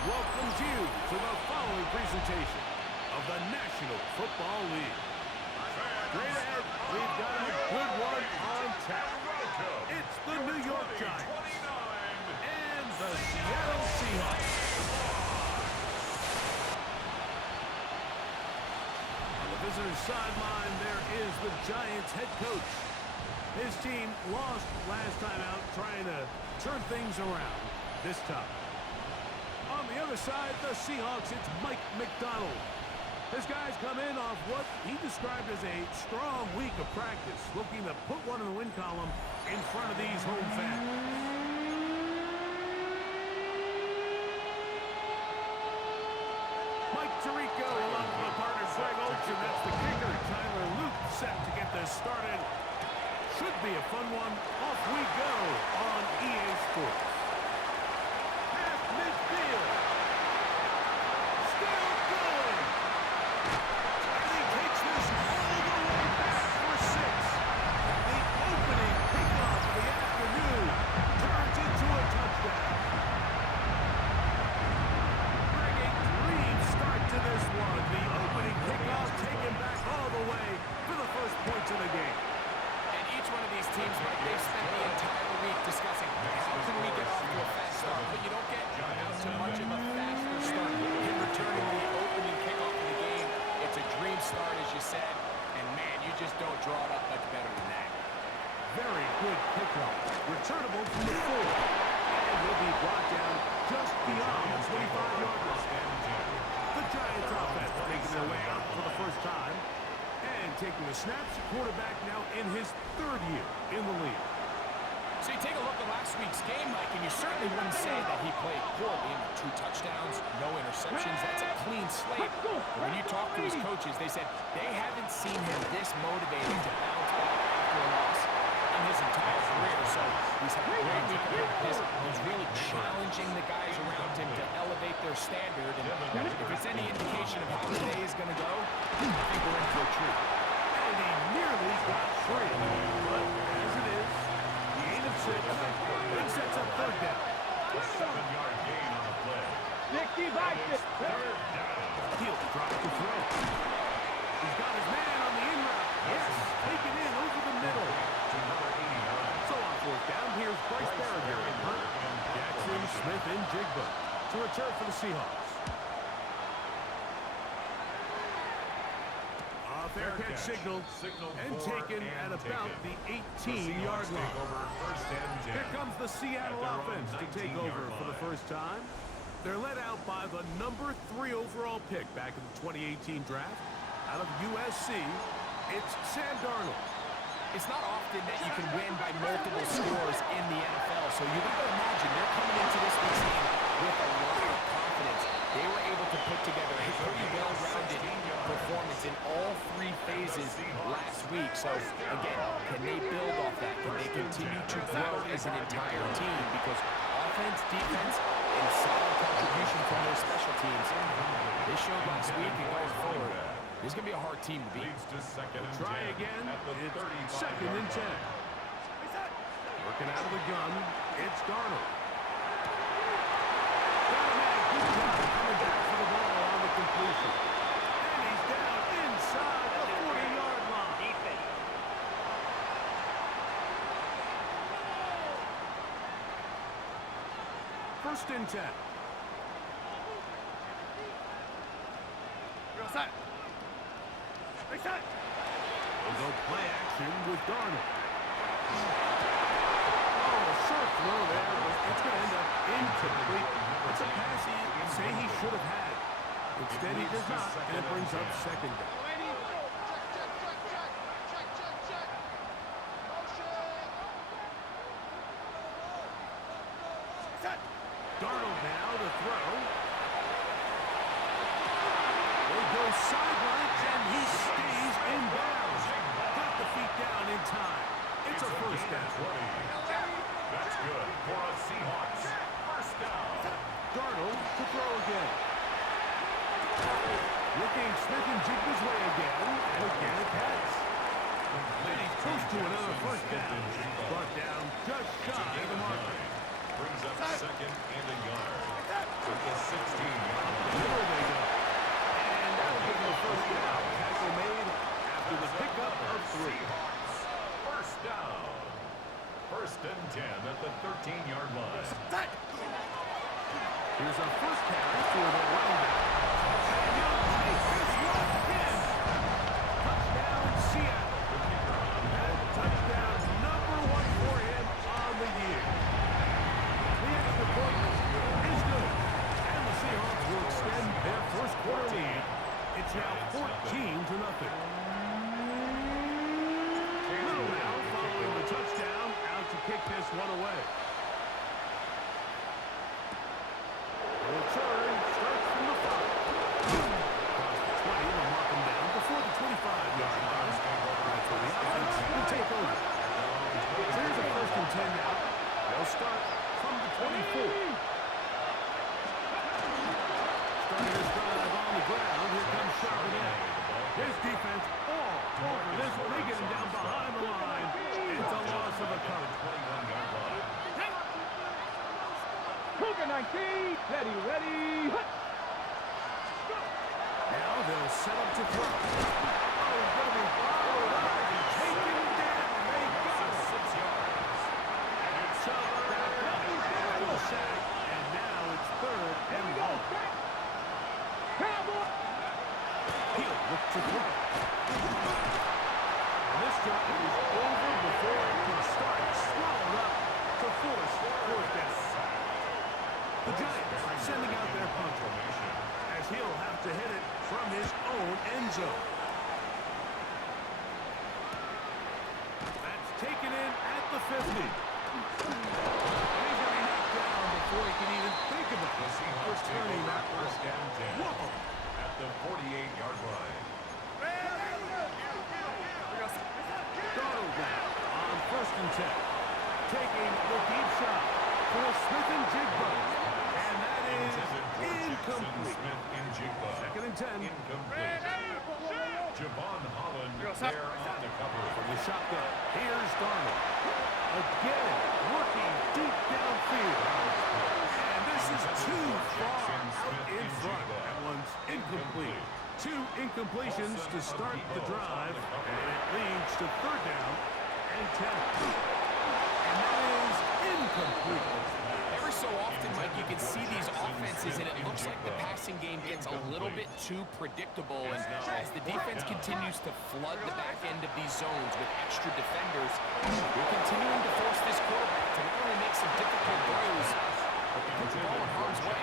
Welcomes you to the following presentation of the National Football League. Straight ahead, we've got a good one on tap. It's the New York Giants and the Seattle Seahawks. On the visitor's sideline, there is the Giants head coach. His team lost last time out, trying to turn things around this time. On the other side, the Seahawks, it's Mike McDonald. His guys come in off what he described as a strong week of practice, looking to put one in the win column in front of these home fans. Mike Tirico along with the partner Greg Olsen. That's the kicker. Tyler Luke set to get this started. Should be a fun one. Off we go on EA Sports. Midfield. Still going. And he takes this all the way back for 6. The opening kickoff of the afternoon turns into a touchdown. Bringing dream start to this one. The opening kickoff taken back all the way for the first points of the game. And each one of these teams, Mike, they've spent the entire week discussing how can we get off to a fast start, but you don't get out to much of a faster start in returning the opening kickoff of the game. It's a dream start, as you said, and man, you just don't draw it up much better than that. Very good kickoff. Returnable from the 4. And will be brought down just beyond the 25-yard line. The Giants offense making their way up for the first time. And taking the snaps, quarterback now in his 3rd year in the league. So you take a look at last week's game, Mike, and you certainly wouldn't say that he played poorly. 2 touchdowns, no interceptions. That's a clean slate. But when you talk to his coaches, they said they haven't seen him this motivated to bounce back after a loss in his entire career. So he's had a great week of practice. He's really challenging the guys around him to elevate their standard. And if it's any indication of how the day is going to go, I think we're in for a treat. And he nearly got free. But as it is, the 8 of 6, and sets up 3rd down. A 7-yard gain on the play. He'll drop to throw. He's got his man on the in route. Yes, taken in over the middle. To number 89. So on 4th down, here's Bryce Barrier in front. Jackson, Smith, and Jigba to return for the Seahawks. Fair catch signaled and taken at about the 18-yard line. Here comes the Seattle offense to take over for the first time. They're led out by the number 3 overall pick back in the 2018 draft. Out of USC, it's Sam Darnold. It's not often that you can win by multiple scores in the NFL, so you got to imagine they're coming into this week's game with a lot of confidence. They were able to put together a pretty well-rounded performance in all 3 phases last week. So, again, can they build off that? Can they continue to grow as an entire team? Because offense, defense, and solid contribution from their special teams, they showed last week and going forward. This is going to be a hard team to beat. Try again. It's 2nd and 10. Working out of the gun, it's Darnold. Good job coming back for the ball on the completion. And he's down inside the 40-yard line. 1st and 10. We'll go play action with Darnold. Oh, a short throw there, but it's going to end up incomplete. It's a pass he say he should have had. Instead, he does not, and it brings up 2nd down. Darnold now to throw. They go sideline, and he stays in bounds. Got the feet down in time. It's a first down. 20. That's good for a Seahawks. First down. Darnold to throw again. Looking Smith-Njigba's way again. And again a pass. And he's close to another first down. Brought down just shy of the marker. Brings up second and a yard. With the 16-yard line. There they go. And that'll give him a first down. Tackle made after the pickup of 3. Seahawks. First down. First and 10 at the 13-yard line. Here's our first carry for the running back. And he'll take this one again. Touchdown, Seattle. That touchdown number 1 for him on the year. The extra point is good. And the Seahawks will extend their first quarter lead. It's now 14-0. Little now following the touchdown, out to kick this one away. The return starts from the 5. Across the 20, they'll mark him down before the 25-yard line. That's where the offense will take over. So here's a first and 10 now. They'll start from the 24. Starting his drive on the ground, here comes Charbonnet. His defense all over this one. They get him down behind the line. It's a loss of a couple. 21-yard line. Cougar 19, ready. Now they'll set up to throw. Oh, he's going to be followed up and taken down. They got it. 6 yards. And it's shot back up after the sack. And now it's 3rd and long. He'll look to throw. And this drive is over before it can start. Swallowed up to force 4th down. The Giants sending out their punter, as he'll have to hit it from his own end zone. That's taken in at the 50. And he's going to be knocked down before he can even think about The Seahawks take returning over that first ball. and 10 Whoa! at the 48-yard line. Darnold now on 1st and 10. Taking the deep shot for Smith-Njigba. And that is incomplete. Smith-Njigba. 2nd and 10. Incomplete. Javon Holland there on the cover. From the shotgun, here's Darnold. Again, working deep downfield. And this is too far out in front. That one's incomplete. 2 incompletions to start the drive. And it leads to 3rd down and 10. And that is incomplete. Every so often, Mike, you can see these offenses, and it looks like the passing game gets a little bit too predictable. And as the defense continues to flood the back end of these zones with extra defenders, they're continuing to force this quarterback to not only make some difficult throws, but to put the ball in harm's way.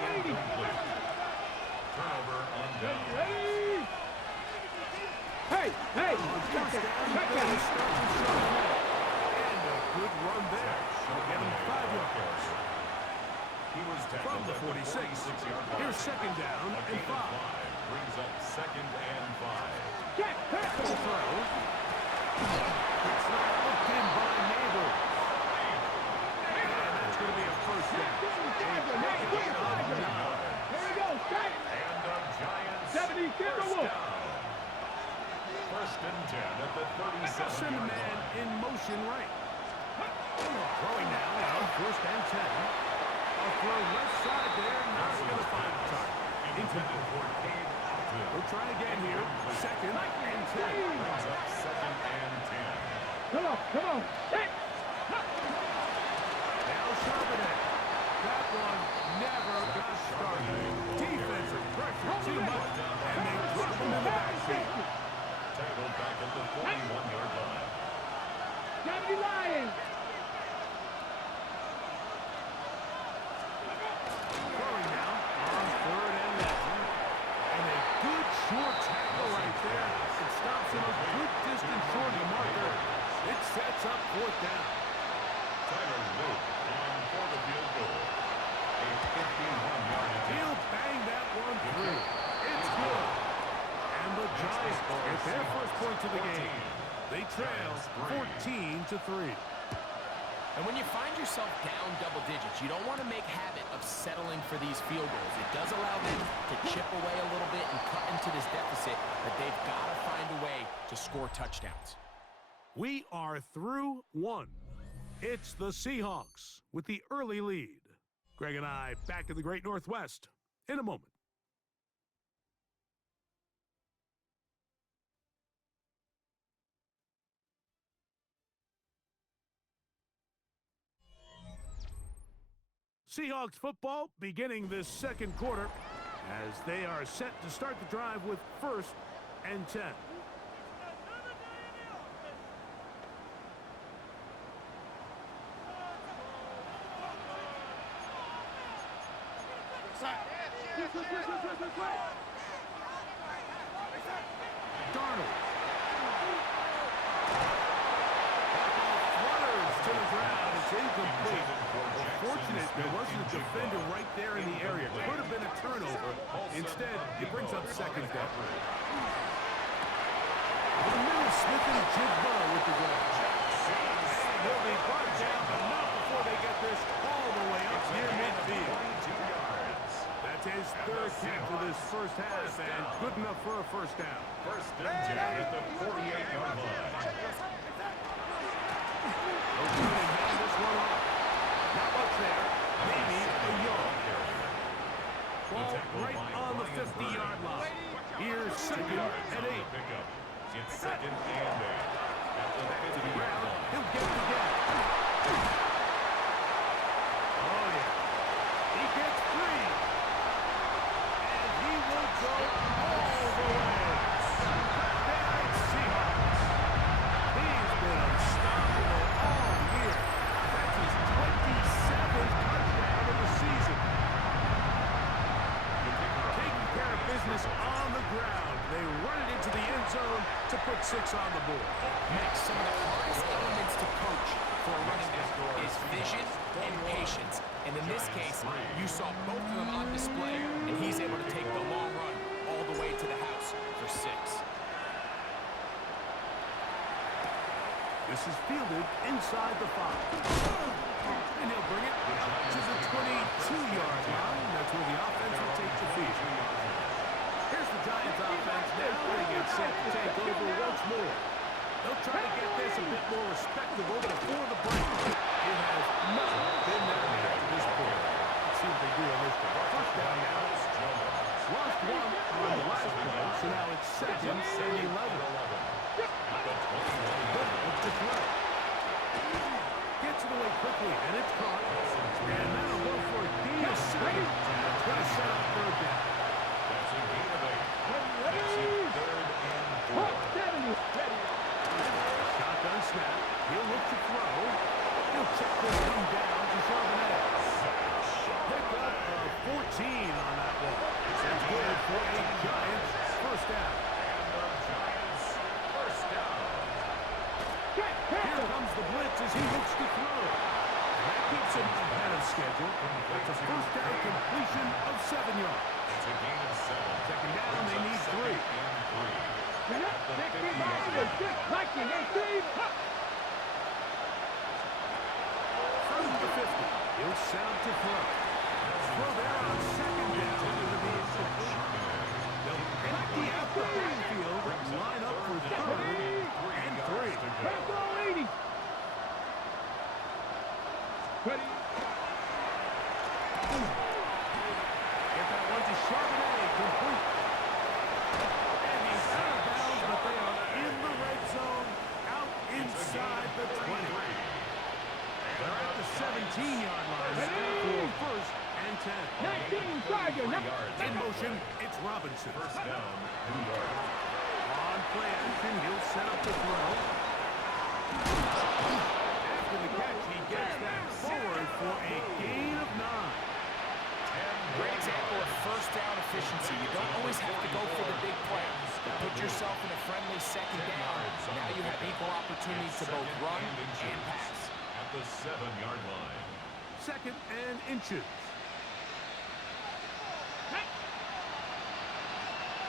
Incomplete. Turnover on down. Hey! First down, Check they it. start with Charbonnet. And a good run there. She'll get him 5 yards. He was From tackled the at 46. 46-yard line. Here's 2nd down A and gain of 5. 5 brings up 2nd and 5. Check! Full throw. It's not looked in by Neighbors. And that's going to be a first down. Here we go, strike! And the Giants 70, get the first wolf. down. First and 10 at the Send a 37-yard man line. in motion right. Throwing now on 1st and 10. A throw left side there, not going to find the target. Intended for Cade Otton. We'll try again here. 2nd and 10. Brings up 2nd and 10. Come on! Check! Now Charbonnet. That one never got started. Defensive pressure too much, and they drop him in the backfield. Tackled back at the 41-yard line. Gotta be lying! Throwing now on 3rd and 11. And a good short tackle right there. It stops him a good distance short of the marker. It sets up 4th down. Tyler Luke on for the field goal. A 51-yard attempt. He'll bang that one through. It's good. And the Giants It's their first points of the game. They trail 14-3. And when you find yourself down double digits, you don't want to make habit of settling for these field goals. It does allow them to chip away a little bit and cut into this deficit, but they've got to find a way to score touchdowns. We are through one. It's the Seahawks with the early lead. Greg and I back in the Great Northwest in a moment. Seahawks football beginning this second quarter as they are set to start the drive with 1st and 10. Darnold. Flutters to the ground. It's incomplete. Fortunate there wasn't a defender right there in the area. Could have been a turnover. Instead, it brings up 2nd down. Smith and Jigba with the grab. Will be brought down, but not before they get this all the way up near midfield. That's his 3rd catch of this first half, and good enough for a 1st down. 1st and 10 at the 48-yard line. Hand this one off. Not much there. Maybe a yard. Ball right on the 50-yard line. Here's 2nd and 8. It's 2nd and 8. At the 50-yard line. He'll get it again. Oh, yeah. He gets free. And he will go all the way. Touchdown, Seahawks. He's been unstoppable all year. That's his 27th touchdown of the season. Taking care of business on the ground. They run it into the end zone to put 6 on the board. Next, some of the hardest elements to coach for a running back is vision and patience. And in this case, you saw both of them on display, and he's able to take the long run all the way to the house for 6. This is fielded inside the 5. And he'll bring it out to the 22-yard line. That's where the offense will take the field. Here's the Giants offense now. They get set to take over once more. They'll try to get this a bit more respectable before the break. It has not been their hand to this point. Let's see what they do on this one. 1st down now. Lost 1 on the last play, so now it's 2nd and 11. To throw. Gets it away quickly, and it's caught. And that'll go for a gain of 7. That's going to set up 3rd down. That's a gain of 8. That's a 3rd and 4. Shotgun snap. He'll look to throw. He'll check this one down to Charbonnet. Pick up a 14 on that one. That's good for a Giants 1st down. And the Giants 1st down. Here comes the blitz as he looks to throw. And that keeps him ahead of schedule. That's a 1st down completion of 7 yards. It's a gain of 7. 2nd down, they need 3. Get up, 60, From the 50, he'll set up to throw. Throw there on 2nd down. It'll be incomplete. They'll empty out the backfield and line up for 3rd and 3. Let's go, 80. Ready? Get that one to Charbonnet, complete. And he's out of bounds, but they are in the red zone, out inside the 20. They're at the 17-yard line for 1st and 10. 19, Tiger. In motion, it's Robinson. 1st down, New York. On play action, he'll set up the throw. After the catch, he gets that forward for a gain of 9. Great example of 1st down efficiency. You don't always have to go for the big play. You put yourself in a friendly 2nd down. Now you have equal opportunity to both run and pass. At the 7-yard line. 2nd and inches.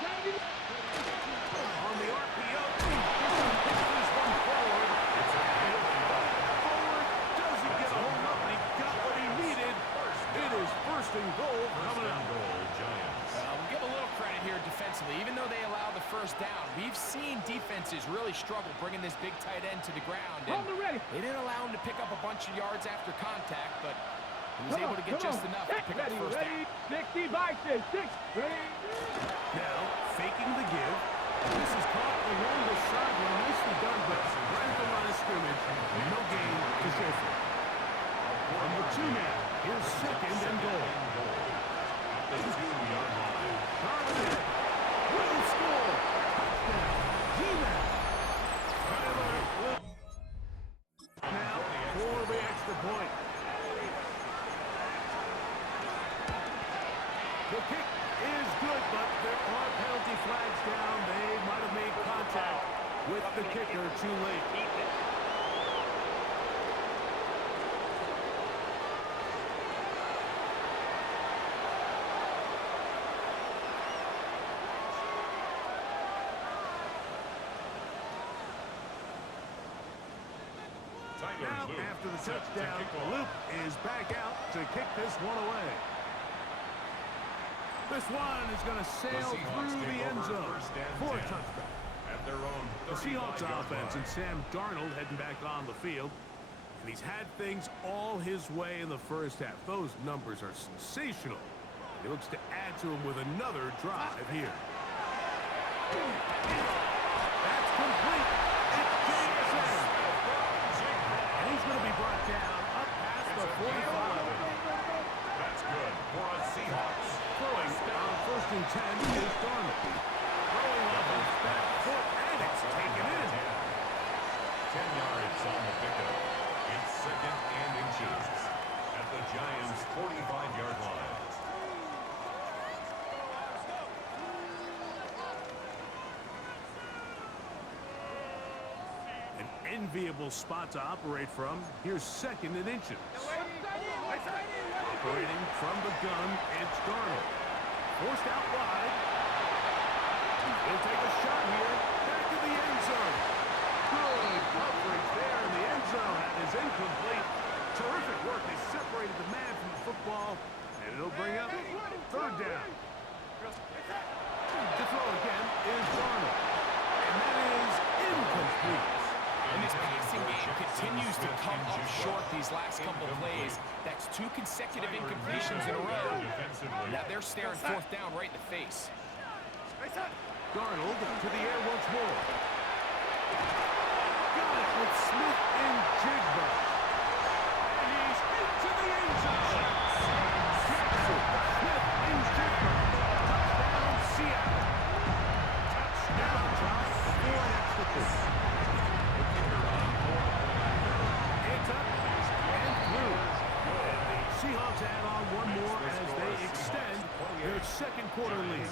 On the defensively. Even though they allow the first down, we've seen defenses really struggle bringing this big tight end to the ground. And they didn't allow him to pick up a bunch of yards after contact, but he was able to get just enough to pick up the first down. 60 by 6. Now, faking the give. This is caught along the sideline. Nicely done, but right at the line of scrimmage. No gain to show for. Number 2 now. Here's second and goal. At the 2-yard line. Carter will score. Touchdown. G-Man. Now for the extra point. The kick is good, but there are penalty flags down. They might have made contact with the kicker too late. Now, after the touchdown, Luke is back out to kick this one away. This one is going to sail through the end zone for a touchdown. At their own The Seahawks 35-yard offense and line. Sam Darnold heading back on the field. And he's had things all his way in the first half. Those numbers are sensational. He looks to add to them with another drive here. That's complete. It's Jameson. And he's going to be brought down up past the 45. That's good for a Seahawks. Throwing on 1st and 10 is Darnold. Throwing off his back foot, and it's taken in. 10 yards on the pickup. It's second and inches at the Giants' 45-yard line. An enviable spot to operate from. Here's second and inches. Operating from the gun, it's Darnold. Forced out wide. He'll take a shot here. Back to the end zone. Good coverage there in the end zone. That is incomplete. Terrific work. They separated the man from the football, and it'll bring up 3rd down. To throw again is Darnold. And that is incomplete. And this passing game continues to come up short these last couple plays. That's 2 consecutive incompletions in a row. Now they're staring 4th down right in the face. Darnold to the air once more. Got it with Smith and Jigba. And he's into the end zone. Jackson, Smith and Jigba. Touchdown, Seattle. Touchdown, Josh, for an extra point. It's up and through. And the Seahawks add on one more as they extend their 2nd quarter lead.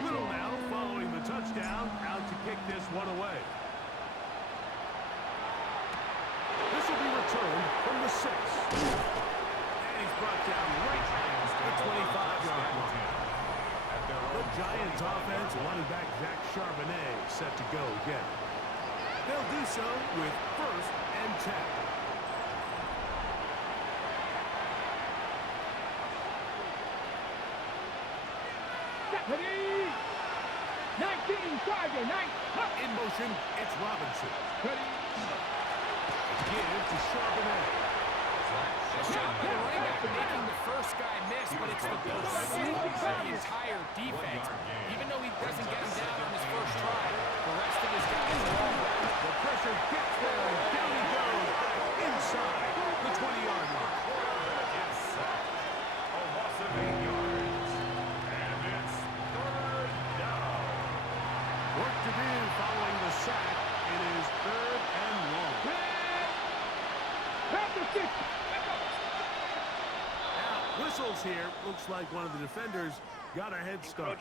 Little now following the touchdown, out to kick this one away. This will be returned from the 6. And he's brought down right at the 25-yard line. The Giants offense, running back Zach Charbonnet, set to go again. They'll do so with 1st and 10. Ready? 19, Charger, 9. In motion, it's Robinson. Ready? Give to Charbonnet. The running back making the first guy miss, but it's the pursuit of the entire defense. Even though he doesn't get him down on his first try, the rest of his guys are all right. The pressure gets there, and down he goes back inside the 20-yard line. A loss of 8 yards. And it's 3rd down. Work to do following the sack. It is 3rd and long. Now, whistles here. Looks like one of the defenders got a head start.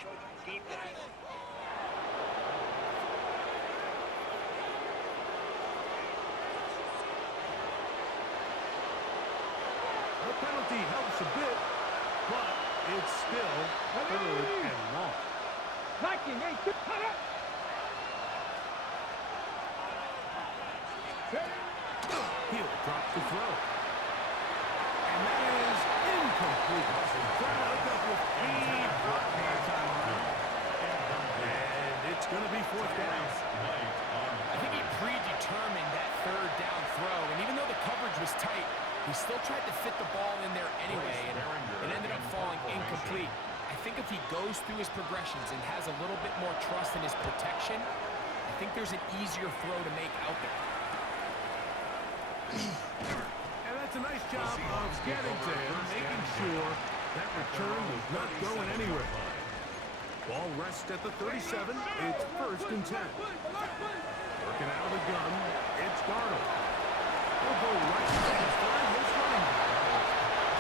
The penalty helps a bit, but it's still 3rd and long. 19-8. Cut up. He'll drop the throw. And that is incomplete. Trying to hook up with speed. And it's going to be fourth down. I think he predetermined that third down throw, and even though the coverage was tight, he still tried to fit the ball in there anyway, and it ended up falling incomplete. I think if he goes through his progressions and has a little bit more trust in his protection, I think there's an easier throw to make out there. And that's a nice job of getting to him, making sure that return was not going anywhere. Ball rests at the 37. It's 1st and 10. Working out of the gun, it's Darnold. He'll go right to his line. He'll run.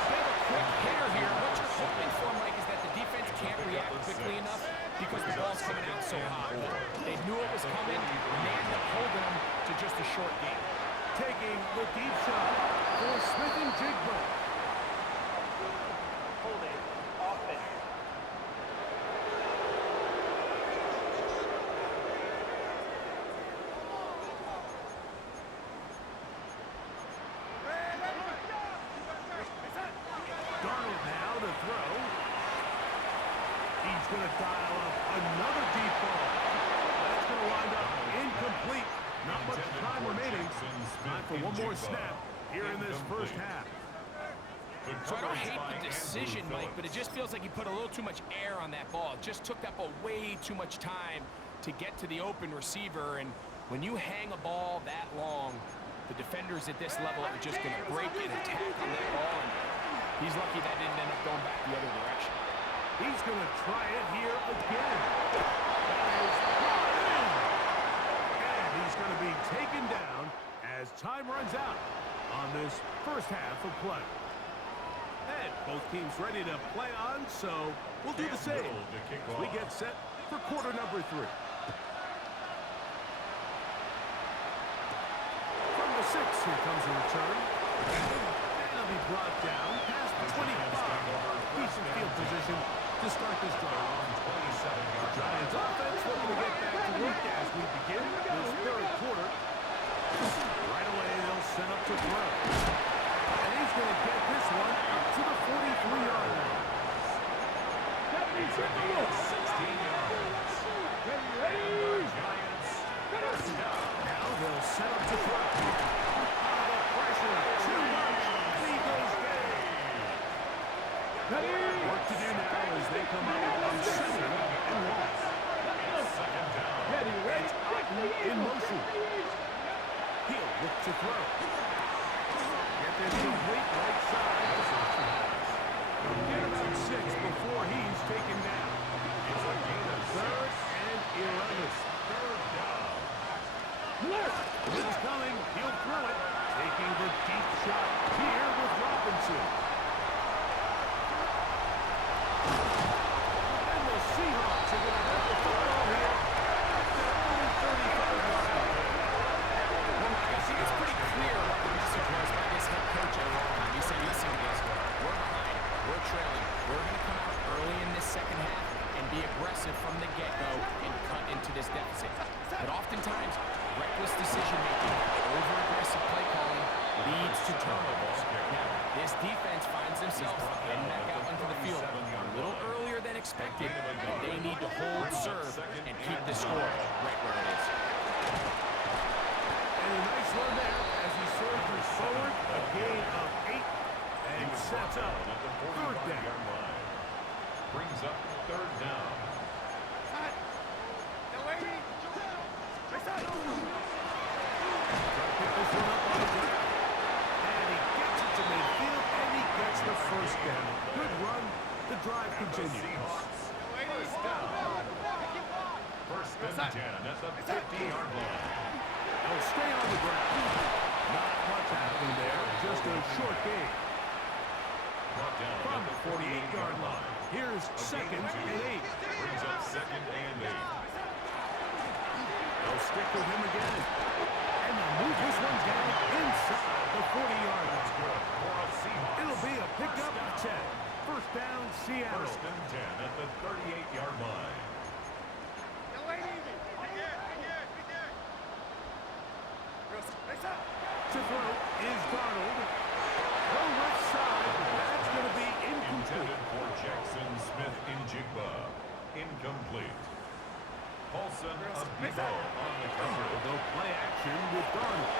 They have a quick hitter here. What you're hoping for, Mike, is that the defense can't react quickly enough because the ball's coming out so hot. They knew it was coming, and they ended up holding them to just a short game. Taking the deep shot for Smith and Jigba. Holding offense. Darnold now to throw. He's going to dial up another deep ball. That's going to wind up incomplete. Not much time remaining. Time for one more snap here in this first half. So I don't hate the decision, Mike, but it just feels like he put a little too much air on that ball. It just took that ball way too much time to get to the open receiver, and when you hang a ball that long, the defenders at this level are just going to break and attack on that ball, and he's lucky that didn't end up going back the other direction. He's going to try it here again. That is brought in. And he's going to be taken down as time runs out on this first half of play. And both teams ready to play on, so we'll do the same as we get set for quarter number 3. From the 6, here comes a return. And he'll be brought down past the 25. Decent field position to start this drive. Giants offense looking to get back to work as we begin this third quarter. Right away, they'll set up to throw. And he's going to get this one up to the 43-yard line. 16 yards. Now they'll set up to throw. The pressure, too much, and he goes down. What to do now as they come out on 2nd and 1. Second down. It's Otten in motion. He'll look to throw. Get this complete right side. Get about 6 before he's taken down. It's a gain of 3rd and 11. Third down. It's coming. He'll throw it. Taking the deep shot here with Robinson. And the Seahawks are going to have the football here at their own 35-yard line. I think it's pretty clear what the message was by this head coach at halftime. He said, listen, guys, we're behind, we're trailing. We're going to come out early in this second half and be aggressive from the get-go and cut into this deficit. But oftentimes, reckless decision-making, over-aggressive play calling leads to turnovers. Now, this defense finds themselves heading back out onto the field a little earlier than expected, and they need to hold serve and keep the score right where it is. And a nice run there as he surges forward, a gain of 8, and sets up At the 3rd down. 45-yard line. Brings up 3rd down. Pick this one up on the ground. And he gets it to midfield, and he gets the 1st down. Good run. The drive continues. Seahawks. First down. 1st and 10 at the 50-yard line. They'll stay on the ground. Not much happening there. Just a short game. Brought down From at the the 48-yard line. Here's 2nd and 8. Brings up 2nd and 8. They'll stick with him again. And they'll move this one down inside the 40-yard line. For a Seahawks. It'll be a pickup of 10. 1st down, Seattle. 1st and 10 at the 38-yard line. Debo on the cover. They'll play action with Darnold.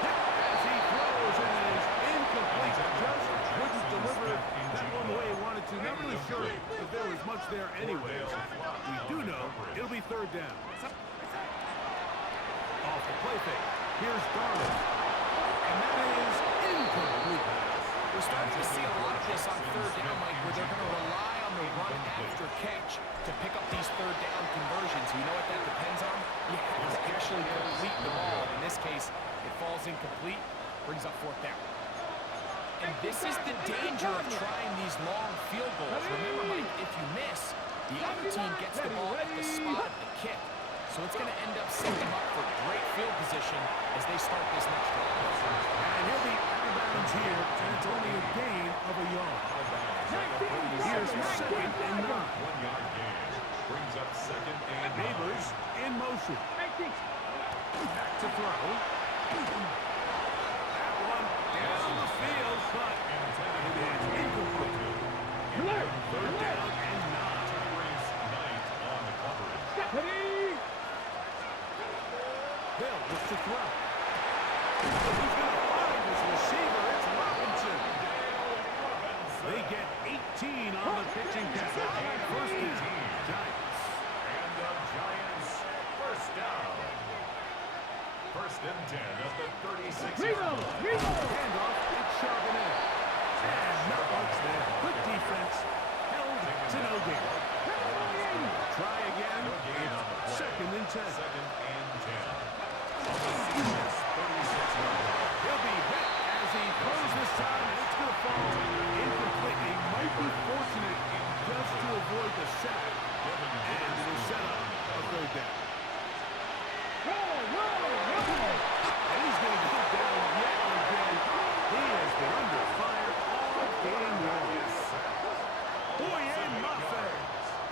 As he throws, and it is incomplete. Just couldn't deliver that one the way he wanted to. Not really sure if there was much there anyways. We do know it'll be third down. Off the play fake. Here's Darnold. And that is incomplete. We're starting to see a lot of this on third down, Mike, where they're going to rely on the run after catch to pick up these third down conversions. You know what that depends on? You have to actually complete the ball. In this case, it falls incomplete, brings up fourth down. And this is the danger of trying these long field goals. Remember, Mike, if you miss, the other team gets the ball at the spot of the kick. So it's going to end up setting them up for great field position as they start this next drive. And he'll be out of bounds here, and it's only a gain of a yard. Here's second and 9. 1-yard gain. Brings up second and 9. Neighbors in motion. Back to throw. That one down the field, but it is incomplete. Third down and 9. Race Knight on the coverage. Bill looks to throw. He's going to find his receiver. It's Robinson. They get 18 on the pitching count. First and 10. Giants. And the Giants first down. First and 10 at the 36-yard line. Handoff, it's Charbonnet. And not much there. Good defense. Held to no gain. Try again. It's second and 10. Second and 10. On the Seahawks 36-yard line. He'll be hit as he throws this time, and it's going to fall incomplete. He might be fortunate just to avoid the sack. And it is set up a third down. And he's going to go down yet again. He has been under fire all game long. Boye Mafe.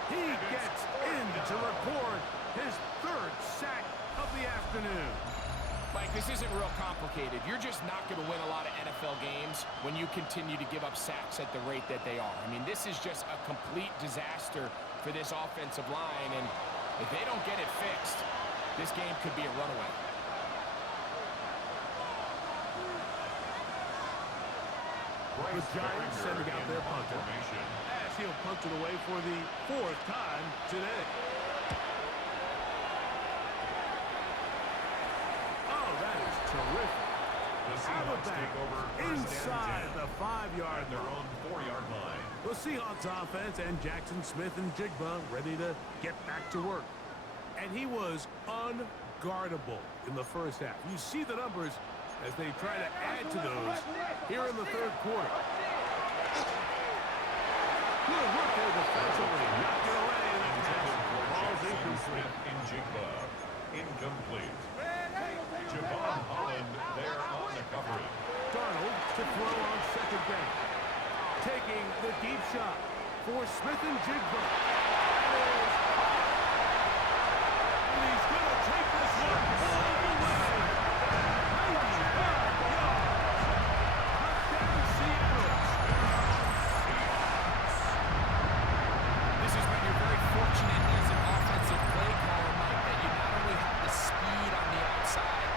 He gets in to record his third sack of the afternoon. Mike, this isn't real complicated. You're just not going to win a lot of NFL games when you continue to give up sacks at the rate that they are. I mean, this is just a complete disaster for this offensive line, and if they don't get it fixed, this game could be a runaway. The Giants sending out their punter, as he'll punt it away for the fourth time today. Oh, that is terrific. The Out of Seahawks take over bounds, first and inside 10 the 5-yard at their line. own 4-yard line. The Seahawks offense and Jackson Smith and Jigba ready to get back to work. And he was unguardable in the first half. You see the numbers as they try to add to those here in the third quarter. Good work there defensively. Knocked it away. And ball's incomplete. In Jigba. Incomplete. Javon Holland there on the coverage. Darnold to throw on second down. Taking the deep shot for Smith and Jigba. And he's going to take this one all the way. 95 yards. Touchdown Seattle. This is when you're very fortunate as an offensive play caller, Mike, that you not only have the speed on the outside,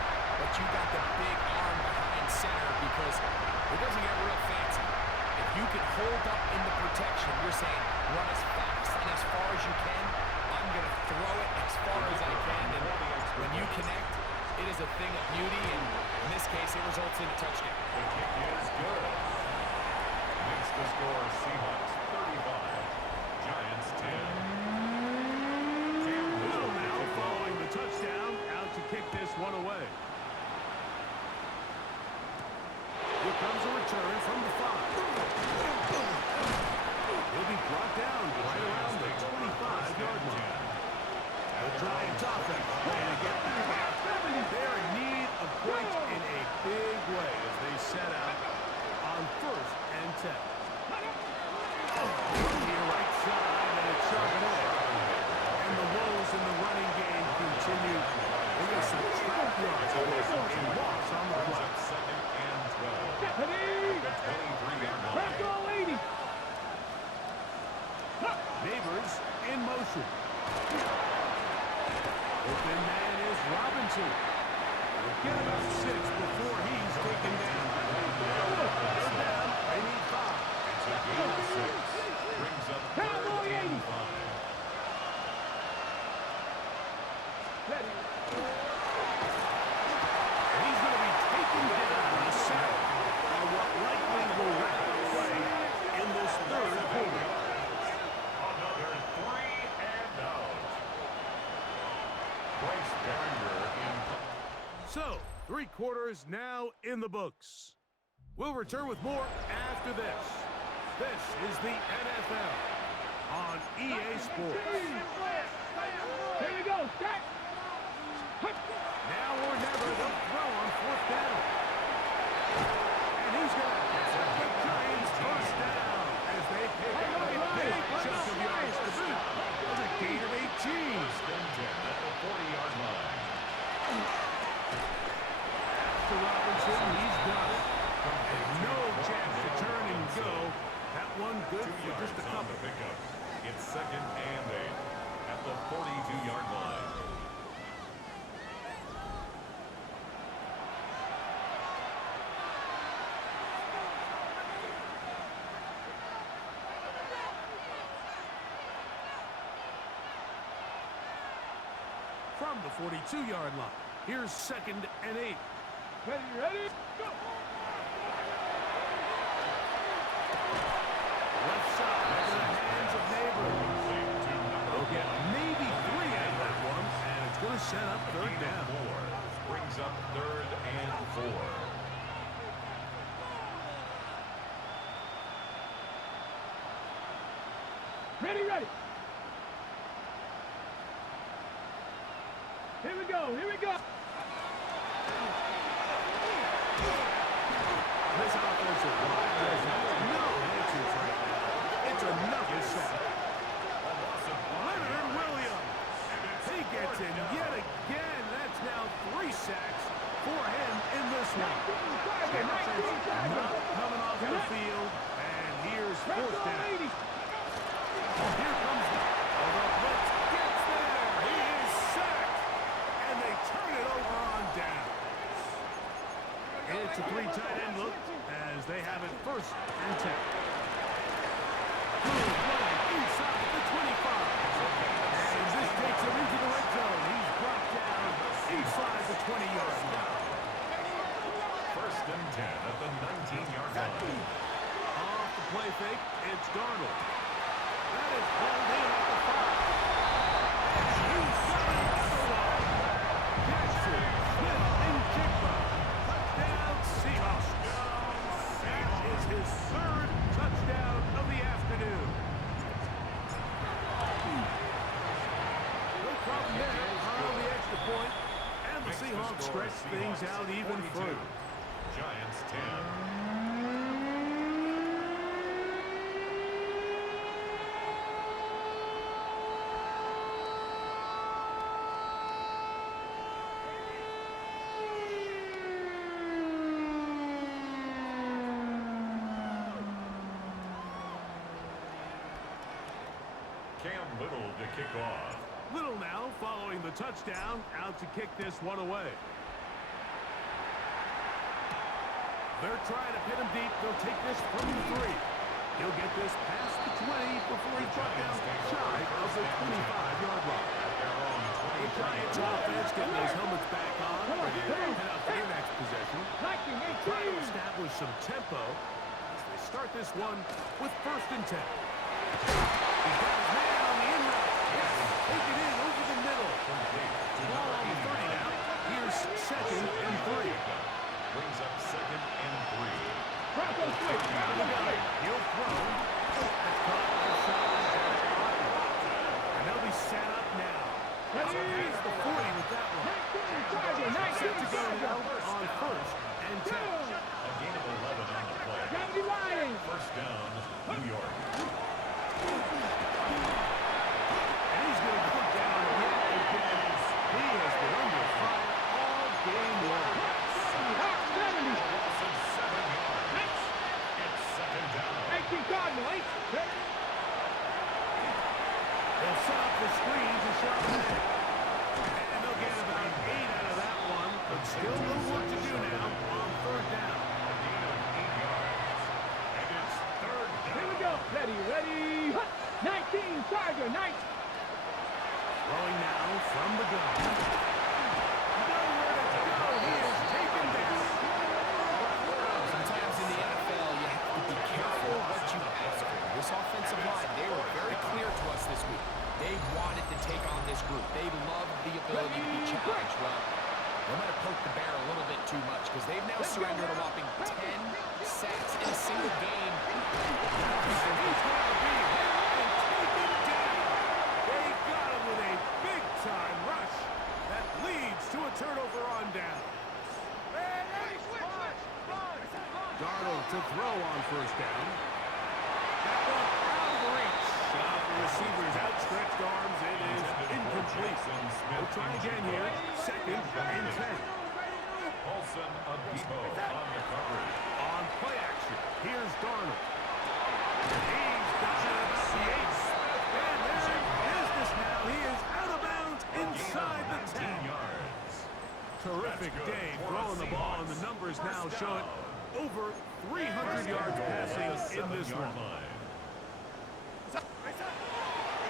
but you got the big arm behind center, because it doesn't get real fancy. If you can hold up in the protection, you're saying run as fast and as far as you can. I'm going to throw it as far as I can, and when you connect, it is a thing of beauty, and in this case, it results in a touchdown. The kick is good. Makes the score Seahawks 35, Giants 10. Cam Hill Newton now following the touchdown, out to kick this one away. Here comes a return from the 5. He'll be brought down right around the 25-yard line. The Giants offense trying to get back. They're in need of points in a big way as they set out on first and 10. Here right side, and it's Charbonnet. And the woes in the running game continue. They get some trap yards. A loss on the brings play. up second and 12. At the 23 3 quarters now in the books. We'll return with more after this. This is the NFL on EA Sports. Here we go, set. Now or never, they'll throw on 4th down. And he's going to get the Giants first down as they pick up a big chunk of yards to boot. With a gain of 18. At the 40-yard line. After Robinson, he's done it. And no chance to turn and go. That one good 2 for yards just a on couple. the pickup. It's 2nd and 8 at the 42-yard line. From the 42-yard line, here's 2nd and 8. Ready, go. Left side into the hands of Neighbors. They'll get maybe 3 out of that one, and it's going to set up 3rd down. 4 brings up 3rd and 4. Ready. Here we go. This offensive line has no answers right now. It's another sack. Leonard Williams. He gets in yet again. That's now 3 sacks for him in this one. Offense not coming off the field. And here's 4th down. Here comes the blitz. Gets there. He is sacked. And they turn it over on down. It's a 3 tight end look as they have it 1st and 10. Good running inside the 25. And this takes him into the red zone. He's brought down inside the 20-yard line. 1st and 10 at the 19-yard line. Off the play fake, it's Darnold. That is pulled in at the 5. He's got another one. Jackson, Smith, and Jigba. Touchdown, Seahawks. That is his 3rd touchdown of the afternoon. No problem there on the extra point, and the Seahawks stretch things out even 42. further. Giants 10. Cam Little to kick off. Little now following the touchdown, out to kick this one away. They're trying to pin him deep. They'll take this from the 3. He'll get this past the 20 before he's brought down shy of the 25-yard line. The Giants offense getting those helmets back on, ready to head out for their next possession. Trying to establish some tempo as they start this one with 1st and 10. He's got his man on the in route. Yes, take it in over the middle. Ball on the 30 now. Here's 2nd and 3. Brings up 2nd and 3. He'll throw. That's caught inside. And they'll be set up now. So he's the 40 with that one. Set to go now on 1st and 10. A gain of 11 on the play. 1st down, New York. And he's going to put down yet again. He has been under fire all game long. Loss of 7 yards. It's 2nd down. They'll set up the screen to Charbonnet. And they'll get about 8 out of that one, but still a little work to do now on 3rd down. A gain of 8 yards. And it's 3rd down. Here we go. Ready. 19, Tiger, 19. Throwing now from the gun. Nowhere to go. He is taken down. Sometimes in the NFL, you have to be careful what you ask for. This offensive line, they were very clear to us this week. They wanted to take on this group. They loved the ability to be challenged. Well, They might have poked the bear a little bit too much because they've now surrendered a whopping 10 sacks in a single game. He's going to be hit and taken down. They got him with a big-time rush that leads to a turnover on down. Darnold to throw on first down. That one out of reach. The receiver's outstretched arms. It is incomplete. We'll try again here. Second and 10. Paulson of Depot on the coverage. On play action, here's Darnold. He's got it about the 8. And there's business now. He is out of bounds inside the 10. yards. Terrific day throwing the ball, and the numbers now show it. Over 300 yards passing in this one.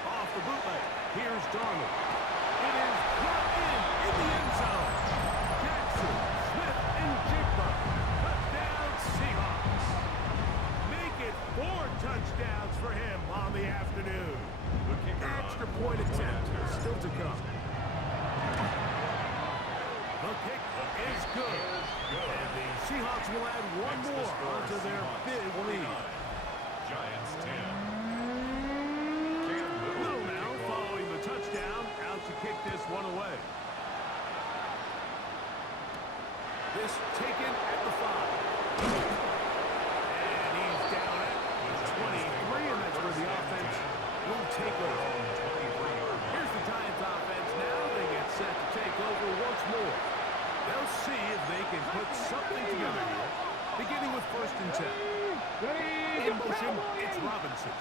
Off the bootleg, here's Darnold. It is brought in the end zone. Jackson, Smith, and Jigba. Touchdown, Seahawks. Make it 4 touchdowns for him on the afternoon. Extra point attempt still to come. The kick is good. And the Seahawks will add one more onto their big lead. Giants 10. Little now following the touchdown, out to kick this one away. This taken at the 5. And he's down at 23, and that's where the offense will take over. Here's the Giants offense now. They get set to take over once more. They'll see if they can put something together here, beginning with first and 10. In motion, it's Robinson.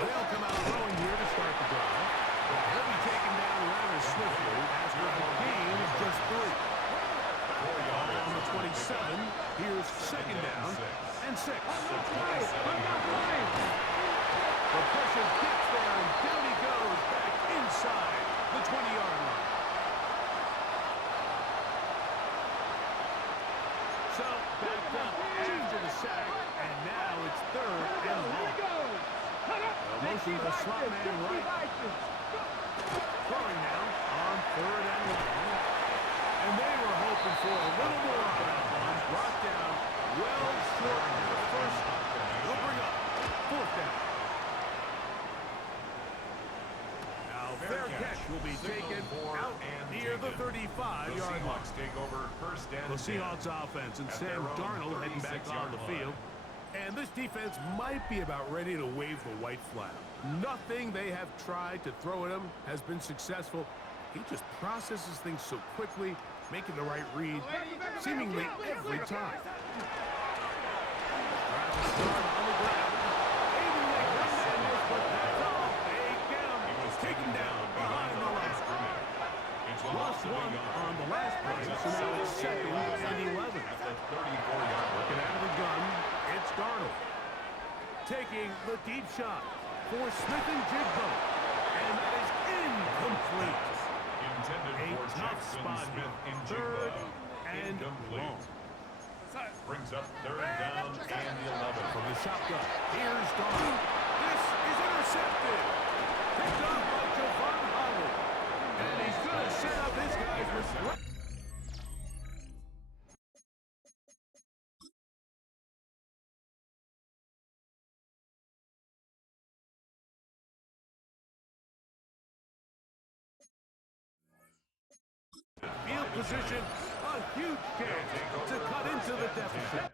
They'll come out throwing here to start the drive. He'll be taken down rather swiftly after a gain of just 3. On the 27, here's second down and 6. The pressure gets there, and down he goes back inside the 20-yard line. So, backed up after the sack, and now it's third and long. Motion to the slot man right. Throwing now on third and long. And they were hoping for a little more on that one. Brought down well short of the first. Will bring up fourth down. Now fair catch will be taken out near the 35-yard line. The Seahawks offense and Sam Darnold heading back on the field. And this defense might be about ready to wave the white flag. Nothing they have tried to throw at him has been successful. He just processes things so quickly, making the right read seemingly every time. Taken down behind the line. Lost one on the last play, so now it's second and 11. Looking out of the gun, it's Darnold. Taking the deep shot for Smith and Jigba. And that is incomplete. A tough spot here. Third and long. Brings up third down and 11. From the shotgun, here's Darnold. This is intercepted. Picked off by Javon Holland. And he's going to set up his guys with... Field position, a huge chance to cut into the deficit.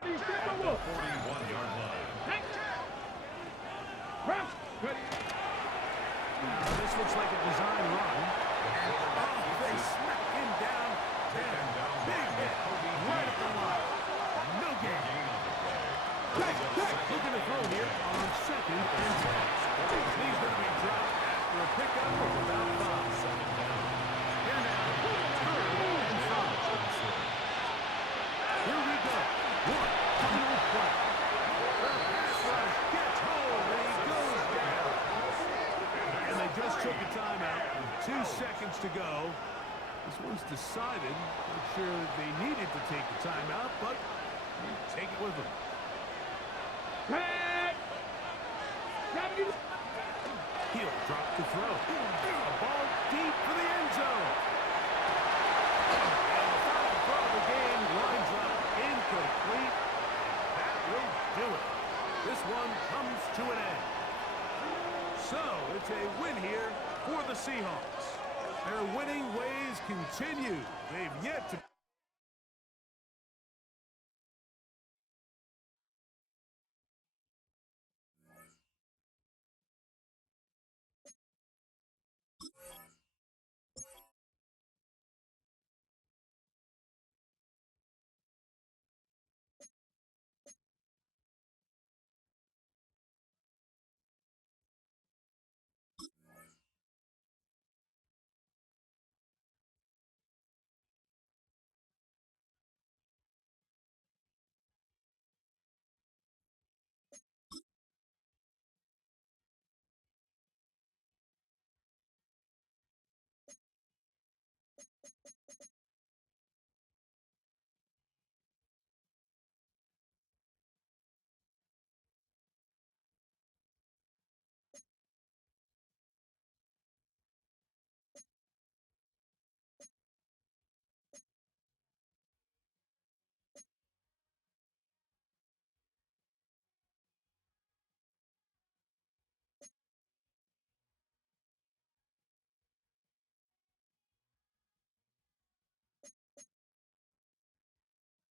At the 41-yard line. Now, this looks like a design run. And they smack him down. Big hit right at the line. No gain. Looking to throw here on second and 10. He's going to be dropped after a pickup of about 5. Here now, third and 5. Here we go. One final play. The pass rush gets home and he goes down. And they just took a timeout with 2 seconds to go. This one's decided. Not sure they needed to take the timeout, but take it with them. He'll drop to throw. A ball Seahawks. Their winning ways continue. They've yet to...